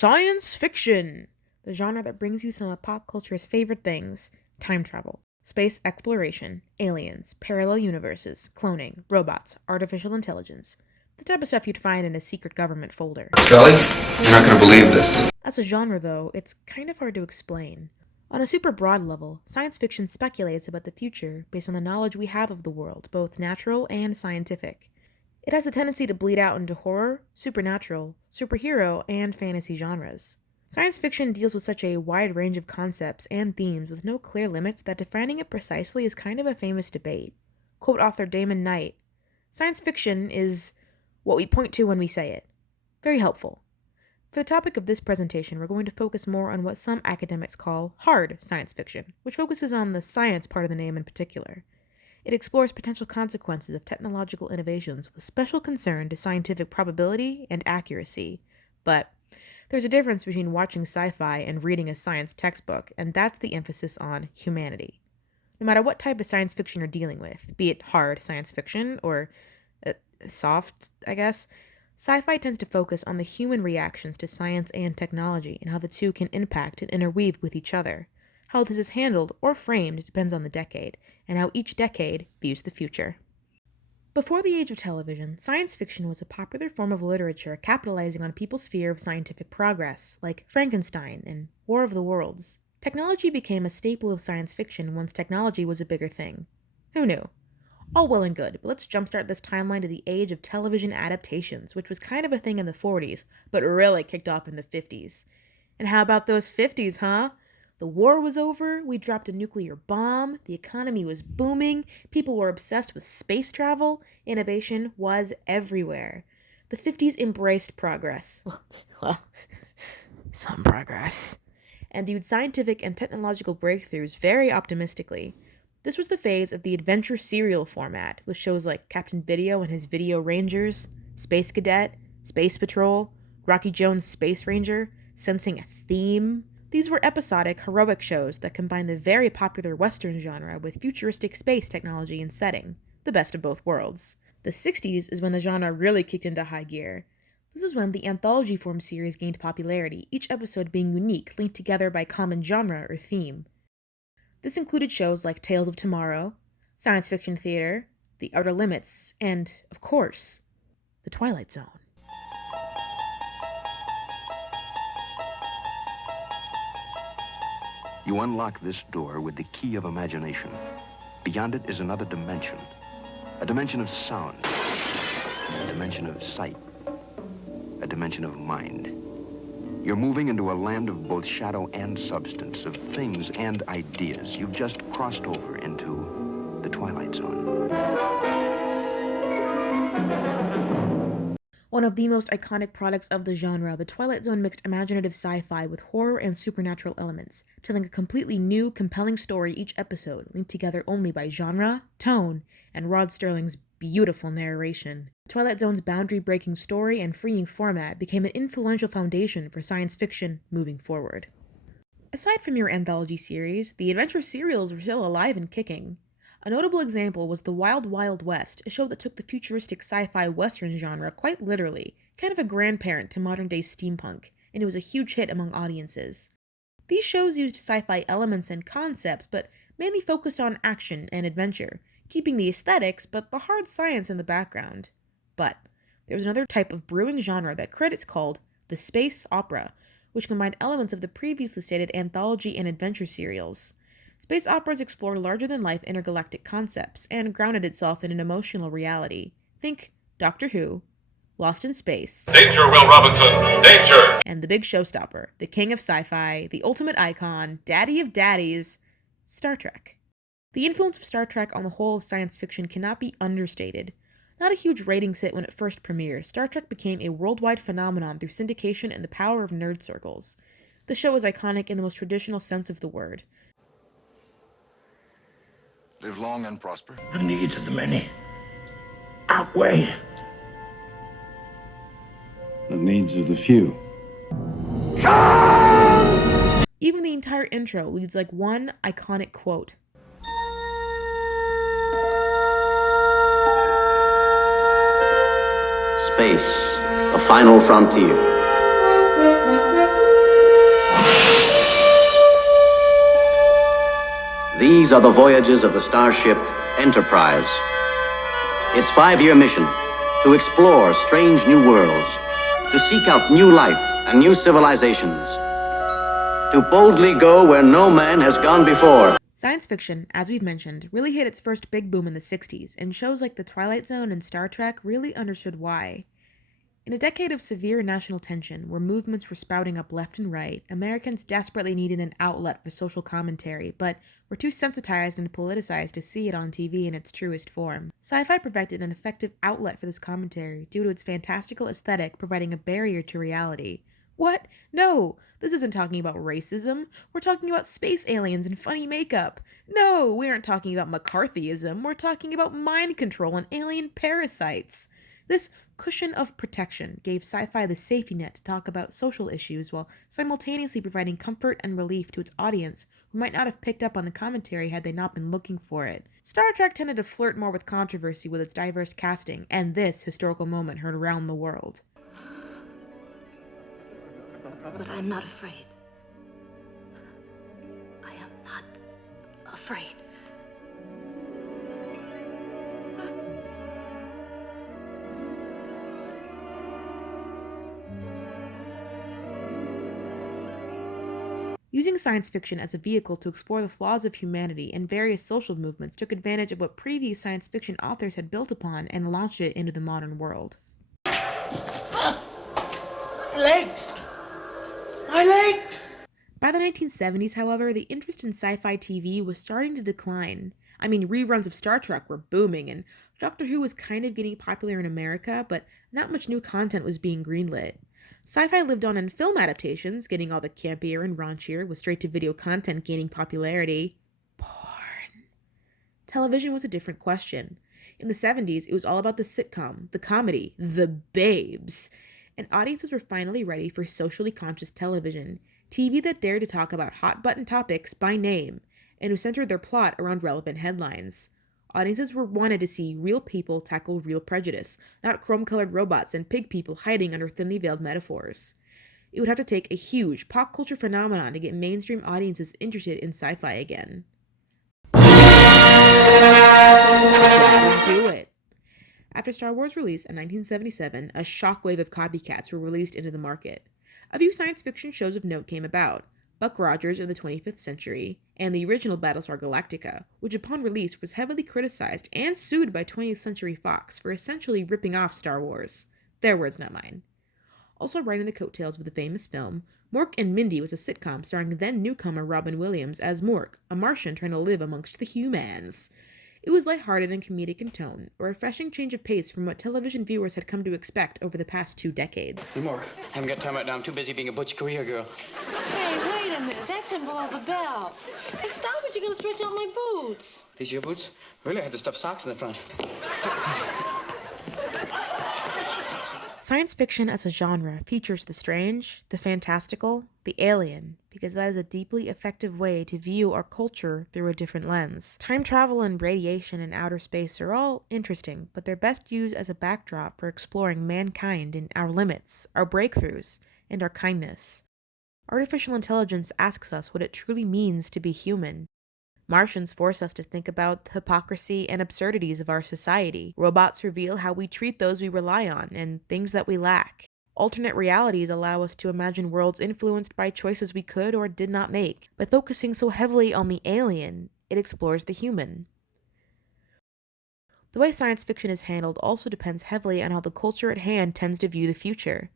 Science fiction! The genre that brings you some of pop culture's favorite things: time travel, space exploration, aliens, parallel universes, cloning, robots, artificial intelligence. The type of stuff you'd find in a secret government folder. Scully, you're not gonna believe this. As a genre, though, it's kind of hard to explain. On a super broad level, science fiction speculates about the future based on the knowledge we have of the world, both natural and scientific. It has a tendency to bleed out into horror, supernatural, superhero, and fantasy genres. Science fiction deals with such a wide range of concepts and themes with no clear limits that defining it precisely is kind of a famous debate. Quote author Damon Knight, "Science fiction is what we point to when we say it." Very helpful. For the topic of this presentation, we're going to focus more on what some academics call hard science fiction, which focuses on the science part of the name in particular. It explores potential consequences of technological innovations with special concern to scientific probability and accuracy. But there's a difference between watching sci-fi and reading a science textbook, and that's the emphasis on humanity. No matter what type of science fiction you're dealing with, be it hard science fiction or soft, I guess, sci-fi tends to focus on the human reactions to science and technology and how the two can impact and interweave with each other. How this is handled or framed depends on the decade, and how each decade views the future. Before the age of television, science fiction was a popular form of literature capitalizing on people's fear of scientific progress, like Frankenstein and War of the Worlds. Technology became a staple of science fiction once technology was a bigger thing. Who knew? All well and good, but let's jumpstart this timeline to the age of television adaptations, which was kind of a thing in the 40s, but really kicked off in the 50s. And how about those 50s, huh? The war was over, we dropped a nuclear bomb, the economy was booming, people were obsessed with space travel, innovation was everywhere. The 50s embraced progress. Well, some progress. And viewed scientific and technological breakthroughs very optimistically. This was the phase of the adventure serial format, with shows like Captain Video and his Video Rangers, Space Cadet, Space Patrol, Rocky Jones' Space Ranger, Sensing a Theme. These were episodic, heroic shows that combined the very popular Western genre with futuristic space technology and setting, the best of both worlds. The 60s is when the genre really kicked into high gear. This is when the anthology form series gained popularity, each episode being unique, linked together by common genre or theme. This included shows like Tales of Tomorrow, Science Fiction Theater, The Outer Limits, and, of course, The Twilight Zone. You unlock this door with the key of imagination. Beyond it is another dimension. A dimension of sound. A dimension of sight. A dimension of mind. You're moving into a land of both shadow and substance, of things and ideas. You've just crossed over into the Twilight Zone. One of the most iconic products of the genre, The Twilight Zone mixed imaginative sci-fi with horror and supernatural elements, telling a completely new, compelling story each episode, linked together only by genre, tone, and Rod Serling's beautiful narration. Twilight Zone's boundary-breaking story and freeing format became an influential foundation for science fiction moving forward. Aside from your anthology series, the adventure serials were still alive and kicking. A notable example was The Wild Wild West, a show that took the futuristic sci-fi western genre quite literally, kind of a grandparent to modern-day steampunk, and it was a huge hit among audiences. These shows used sci-fi elements and concepts, but mainly focused on action and adventure, keeping the aesthetics but the hard science in the background. But there was another type of brewing genre that critics called the space opera, which combined elements of the previously stated anthology and adventure serials. Space operas explored larger-than-life intergalactic concepts and grounded itself in an emotional reality. Think Doctor Who, Lost in Space, Danger, Will Robinson, danger! And the big showstopper, the king of sci-fi, the ultimate icon, daddy of daddies, Star Trek. The influence of Star Trek on the whole of science fiction cannot be understated. Not a huge ratings hit when it first premiered, Star Trek became a worldwide phenomenon through syndication and the power of nerd circles. The show is iconic in the most traditional sense of the word. Live long and prosper. The needs of the many outweigh the needs of the few. Even the entire intro leads like one iconic quote. Space, the final frontier. These are the voyages of the starship Enterprise. Its 5-year mission, to explore strange new worlds, to seek out new life and new civilizations, to boldly go where no man has gone before. Science fiction, as we've mentioned, really hit its first big boom in the 60s, and shows like The Twilight Zone and Star Trek really understood why. In a decade of severe national tension, where movements were sprouting up left and right, Americans desperately needed an outlet for social commentary, but were too sensitized and politicized to see it on TV in its truest form. Sci-fi provided an effective outlet for this commentary due to its fantastical aesthetic providing a barrier to reality. What? No! This isn't talking about racism. We're talking about space aliens and funny makeup. No, we aren't talking about McCarthyism. We're talking about mind control and alien parasites. This cushion of protection gave sci-fi the safety net to talk about social issues while simultaneously providing comfort and relief to its audience who might not have picked up on the commentary had they not been looking for it. Star Trek tended to flirt more with controversy with its diverse casting, and this historical moment heard around the world. But I'm not afraid. I am not afraid. Using science fiction as a vehicle to explore the flaws of humanity and various social movements took advantage of what previous science fiction authors had built upon and launched it into the modern world. Legs! My legs! By the 1970s, however, the interest in sci-fi TV was starting to decline. I mean, reruns of Star Trek were booming, and Doctor Who was kind of getting popular in America, but not much new content was being greenlit. Sci-fi lived on in film adaptations, getting all the campier and raunchier, with straight-to-video content gaining popularity. Porn. Television was a different question. In the 70s, it was all about the sitcom, the comedy, the babes. And audiences were finally ready for socially conscious television, TV that dared to talk about hot-button topics by name, and who centered their plot around relevant headlines. Audiences wanted to see real people tackle real prejudice, not chrome-colored robots and pig people hiding under thinly veiled metaphors. It would have to take a huge pop culture phenomenon to get mainstream audiences interested in sci-fi again. That would do it. After Star Wars' release in 1977, a shockwave of copycats were released into the market. A few science fiction shows of note came about: Buck Rogers in the 25th Century, and the original Battlestar Galactica, which upon release was heavily criticized and sued by 20th Century Fox for essentially ripping off Star Wars. Their words, not mine. Also riding the coattails of the famous film, Mork and Mindy was a sitcom starring then-newcomer Robin Williams as Mork, a Martian trying to live amongst the humans. It was lighthearted and comedic in tone, a refreshing change of pace from what television viewers had come to expect over the past 2 decades. Hey, Mork, haven't got time right now. I'm too busy being a butch career girl. Hey, wait a minute. That's him below the belt. Hey, stop it. You're going to stretch out my boots. These are your boots? Really? I had to stuff socks in the front. Science fiction as a genre features the strange, the fantastical, the alien, because that is a deeply effective way to view our culture through a different lens. Time travel and radiation in outer space are all interesting, but they're best used as a backdrop for exploring mankind and our limits, our breakthroughs, and our kindness. Artificial intelligence asks us what it truly means to be human. Martians force us to think about the hypocrisy and absurdities of our society. Robots reveal how we treat those we rely on and things that we lack. Alternate realities allow us to imagine worlds influenced by choices we could or did not make. By focusing so heavily on the alien, it explores the human. The way science fiction is handled also depends heavily on how the culture at hand tends to view the future.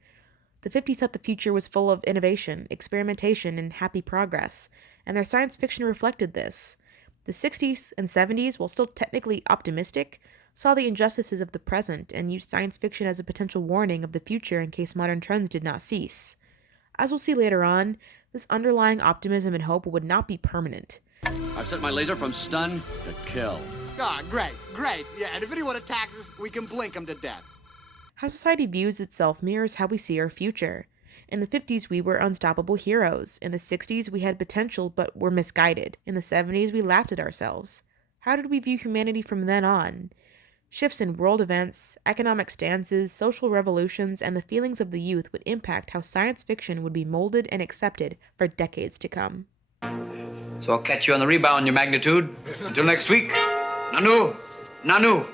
The 50s thought the future was full of innovation, experimentation, and happy progress, and their science fiction reflected this. The 60s and 70s, while still technically optimistic, saw the injustices of the present and used science fiction as a potential warning of the future in case modern trends did not cease. As we'll see later on, this underlying optimism and hope would not be permanent. I've set my laser from stun to kill. Ah, great. Yeah, and if anyone attacks us, we can blink them to death. How society views itself mirrors how we see our future. In the 50s, we were unstoppable heroes. In the 60s, we had potential but were misguided. In the 70s, we laughed at ourselves. How did we view humanity from then on? Shifts in world events, economic stances, social revolutions, and the feelings of the youth would impact how science fiction would be molded and accepted for decades to come. So I'll catch you on the rebound, your magnitude. Until next week, Nanu! Nanu!